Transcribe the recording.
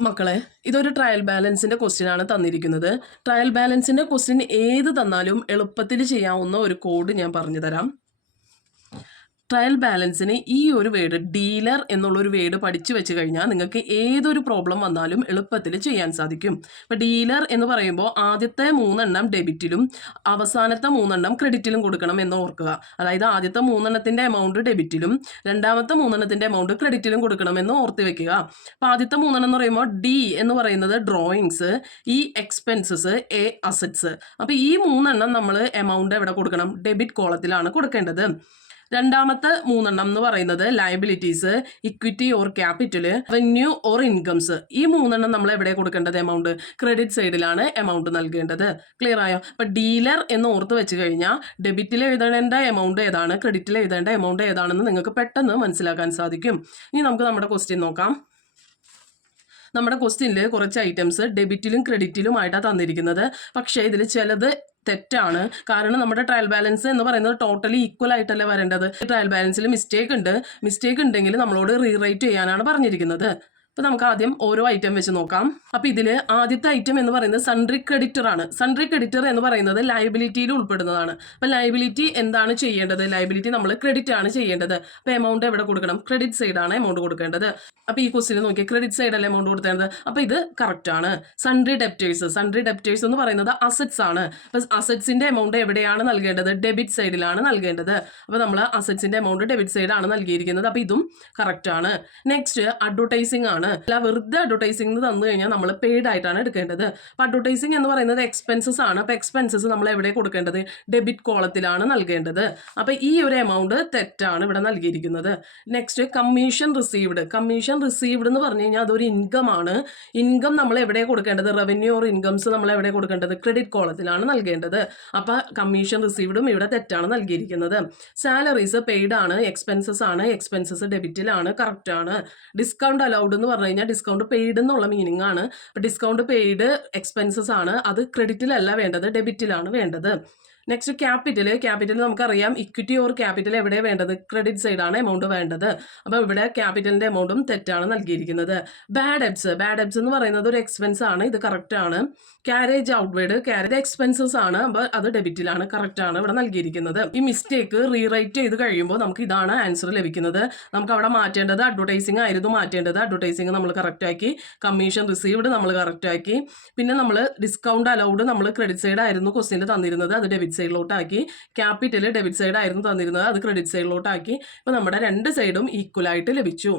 മക്കളെ ഇതൊരു trial ബാലൻസിന്റെ question ആണ് തന്നിരിക്കുന്നത്. ട്രയൽ ബാലൻസിന്റെ ക്വസ്റ്റ്യൻ ഏത് തന്നാലും എളുപ്പത്തിൽ ചെയ്യാവുന്ന ഒരു കോഡ് ഞാൻ പറഞ്ഞു തരാം. ട്രയൽ ബാലൻസിന് ഈ ഒരു വേഡ് ഡീലർ എന്നുള്ള ഒരു വേർഡ് പഠിച്ചു വെച്ച് കഴിഞ്ഞാൽ നിങ്ങൾക്ക് ഏതൊരു പ്രോബ്ലം വന്നാലും എളുപ്പത്തിൽ ചെയ്യാൻ സാധിക്കും. ഇപ്പം ഡീലർ എന്ന് പറയുമ്പോൾ ആദ്യത്തെ മൂന്നെണ്ണം ഡെബിറ്റിലും അവസാനത്തെ മൂന്നെണ്ണം ക്രെഡിറ്റിലും കൊടുക്കണം എന്ന് ഓർക്കുക. അതായത് ആദ്യത്തെ മൂന്നെണ്ണത്തിന്റെ എമൗണ്ട് ഡെബിറ്റിലും രണ്ടാമത്തെ മൂന്നെണ്ണത്തിന്റെ എമൗണ്ട് ക്രെഡിറ്റിലും കൊടുക്കണം എന്ന് ഓർത്ത് വെക്കുക. അപ്പോൾ ആദ്യത്തെ മൂന്നെണ്ണം എന്ന് പറയുമ്പോൾ ഡി എന്ന് പറയുന്നത് ഡ്രോയിങ്സ് ഈ എക്സ്പെൻസസ് എ അസറ്റ്സ് അപ്പോൾ ഈ മൂന്നെണ്ണം നമ്മൾ എമൗണ്ട് എവിടെ കൊടുക്കണം? ഡെബിറ്റ് കോളത്തിലാണ് കൊടുക്കേണ്ടത്. രണ്ടാമത്തെ മൂന്നെണ്ണം എന്ന് പറയുന്നത് liabilities equity or capital revenue or incomes ഈ മൂന്നെണ്ണം നമ്മൾ എവിടെ കൊടുക്കേണ്ടത്? എമൗണ്ട് ക്രെഡിറ്റ് സൈഡിലാണ് എമൗണ്ട് നൽകേണ്ടത്. ക്ലിയർ ആയോ? അപ്പൊ ഡീലർ എന്ന് ഓർത്ത് വെച്ച് കഴിഞ്ഞാൽ ഡെബിറ്റിൽ എഴുതേണ്ട എമൗണ്ട് ഏതാണ്? ക്രെഡിറ്റിൽ എഴുതേണ്ട എമൗണ്ട് ഏതാണെന്ന് നിങ്ങൾക്ക് പെട്ടെന്ന് മനസ്സിലാക്കാൻ സാധിക്കും. ഇനി നമുക്ക് നമ്മുടെ ക്വസ്റ്റ്യൻ നോക്കാം. നമ്മുടെ ക്വസ്റ്റ്യനിൽ കുറച്ച് ഐറ്റംസ് ഡെബിറ്റിലും ക്രെഡിറ്റിലുമായിട്ടാണ് തന്നിരിക്കുന്നത്. പക്ഷേ ഇതിൽ ചിലത് തെറ്റാണ്. കാരണം നമ്മുടെ ട്രയൽ ബാലൻസ് എന്ന് പറയുന്നത് ടോട്ടലി ഈക്വൽ ആയിട്ടല്ല വരേണ്ടത്. ട്രയൽ ബാലൻസിൽ മിസ്റ്റേക്ക് ഉണ്ട്. മിസ്റ്റേക്ക് ഉണ്ടെങ്കിൽ നമ്മളോട് റീറൈറ്റ് ചെയ്യാനാണ് പറഞ്ഞിരിക്കുന്നത്. അപ്പോൾ നമുക്ക് ആദ്യം ഓരോ ഐറ്റം വെച്ച് നോക്കാം. അപ്പോൾ ഇതിൽ ആദ്യത്തെ ഐറ്റം എന്ന് പറയുന്നത് സൺട്രി ക്രെഡിറ്റർ ആണ്. സൺട്രി ക്രെഡിറ്റർ എന്ന് പറയുന്നത് ലയബിലിറ്റിയിൽ ഉൾപ്പെടുന്നതാണ്. അപ്പോൾ ലയബിലിറ്റി എന്താണ് ചെയ്യേണ്ടത്? ലയബിലിറ്റി നമ്മൾ ക്രെഡിറ്റ് ആണ് ചെയ്യേണ്ടത്. അപ്പോൾ എമൗണ്ട് എവിടെ കൊടുക്കണം? ക്രെഡിറ്റ് സൈഡാണ് എമൗണ്ട് കൊടുക്കേണ്ടത്. അപ്പോൾ ഈ ക്വസ്റ്റിന് നോക്കി ക്രെഡിറ്റ് സൈഡല്ല എമൗണ്ട് കൊടുത്തേണ്ടത്? അപ്പോൾ ഇത് കറക്റ്റ് ആണ്. സൺട്രി ഡെപ്റ്റേഴ്സ് സൺട്രി ഡെപ്റ്റേഴ്സ് എന്ന് പറയുന്നത് അസറ്റ്സ് ആണ്. അപ്പോൾ അസറ്റ്സിന്റെ എമൗണ്ട് എവിടെയാണ് നൽകേണ്ടത്? ഡെബിറ്റ് സൈഡിലാണ് നൽകേണ്ടത്. അപ്പോൾ നമ്മൾ അസറ്റ്സിന്റെ എമൗണ്ട് ഡെബിറ്റ് സൈഡാണ് നൽകിയിരിക്കുന്നത്. അപ്പോൾ ഇതും കറക്റ്റ് ആണ്. നെക്സ്റ്റ് അഡ്വർടൈസിംഗ് ആണ്. അല്ല വെറുതെ അഡ്വർടൈസിംഗ് തന്നു കഴിഞ്ഞാൽ നമ്മൾ പെയ്ഡ് ആയിട്ടാണ് എടുക്കേണ്ടത്. അപ്പോൾ അഡ്വർടൈസിംഗ് എന്ന് പറയുന്നത് എക്സ്പെൻസസ് ആണ്. അപ്പോൾ എക്സ്പെൻസസ് നമ്മൾ എവിടെ കൊടുക്കേണ്ടത്? ഡെബിറ്റ് കോളത്തിലാണ് നൽകേണ്ടത്. അപ്പോൾ ഈ ഒരു എമൗണ്ട് തെറ്റാണ് ഇവിടെ നൽകിയിരിക്കുന്നത്. Next commission received commission received എന്ന് പറഞ്ഞു കഴിഞ്ഞാൽ അതൊരു ഇൻകം ആണ്. ഇൻകം നമ്മൾ എവിടെ കൊടുക്കേണ്ടത്? റവന്യൂ ഓർ ഇൻകംസ് നമ്മൾ എവിടെ കൊടുക്കേണ്ടത്? ക്രെഡിറ്റ് കോളത്തിലാണ് നൽകേണ്ടത്. അപ്പോൾ കമ്മീഷൻ റിസീവ്ഡും ഇവിടെ തെറ്റാണ് നൽകിയിരിക്കുന്നത്. സാലറീസ് പെയ്ഡ് ആണ് എക്സ്പെൻസസ് ആണ് എക്സ്പെൻസസ് ഡെബിറ്റിലാണ് കറക്റ്റ് ആണ്. ഡിസ്കൗണ്ട് അലൗഡ് എന്ന് പറഞ്ഞു കഴിഞ്ഞാൽ ഡിസ്കൗണ്ട് പെയ്ഡ് എന്നുള്ള മീനിങ് ആണ്. ഡിസ്കൗണ്ട് പെയ്ഡ് എക്സ്പെൻസസ് ആണ്. അത് ക്രെഡിറ്റിലല്ല വേണ്ടത് ഡെബിറ്റിലാണ് വേണ്ടത്. നെക്സ്റ്റ് ക്യാപിറ്റൽ ക്യാപിറ്റൽ നമുക്കറിയാം ഇക്വിറ്റി ഓർ ക്യാപിറ്റൽ എവിടെ വേണ്ടത്? ക്രെഡിറ്റ് സൈഡാണ് എമൗണ്ട് വേണ്ടത്. അപ്പോൾ ഇവിടെ ക്യാപിറ്റലിന്റെ എമൗണ്ടും തെറ്റാണ് നൽകിയിരിക്കുന്നത്. ബാഡ് എബ്സ് ബാഡ് എബ്സ് എന്ന് പറയുന്നത് ഒരു എക്സ്പെൻസ് ആണ് ഇത് കറക്റ്റ് ആണ്. ക്യാരേജ് ഔട്ട്വേഡ് ക്യാരേജ് എക്സ്പെൻസസ് ആണ് അപ്പോൾ അത് ഡെബിറ്റിലാണ് കറക്റ്റ് ആണ് ഇവിടെ നൽകിയിരിക്കുന്നത്. ഈ മിസ്റ്റേക്ക് റീറൈറ്റ് ചെയ്ത് കഴിയുമ്പോൾ നമുക്ക് ഇതാണ് ആൻസർ ലഭിക്കുന്നത്. നമുക്ക് അവിടെ മാറ്റേണ്ടത് അഡ്വർടൈസിംഗ് ആയിരുന്നു മാറ്റേണ്ടത് അഡ്വർടൈസിംഗ് നമ്മൾ കറക്റ്റാക്കി കമ്മീഷൻ റിസീവ്ഡ് നമ്മൾ കറക്റ്റാക്കി പിന്നെ നമ്മൾ ഡിസ്കൗണ്ട് അലൗഡ് നമ്മൾ ക്രെഡിറ്റ് സൈഡ് ആയിരുന്നു ക്വസ്റ്റ്യനിൽ തന്നിരുന്നത് അത് ഡെബിറ്റ് സൈഡിലോട്ടാക്കി ക്യാപിറ്റൽ ഡെബിറ്റ് സൈഡായിരുന്നു തന്നിരുന്നത്. അത് ക്രെഡിറ്റ് സൈഡിലോട്ടാക്കി ഇപ്പോൾ നമ്മുടെ രണ്ട് സൈഡും ഈക്വലായിട്ട് ലഭിച്ചു.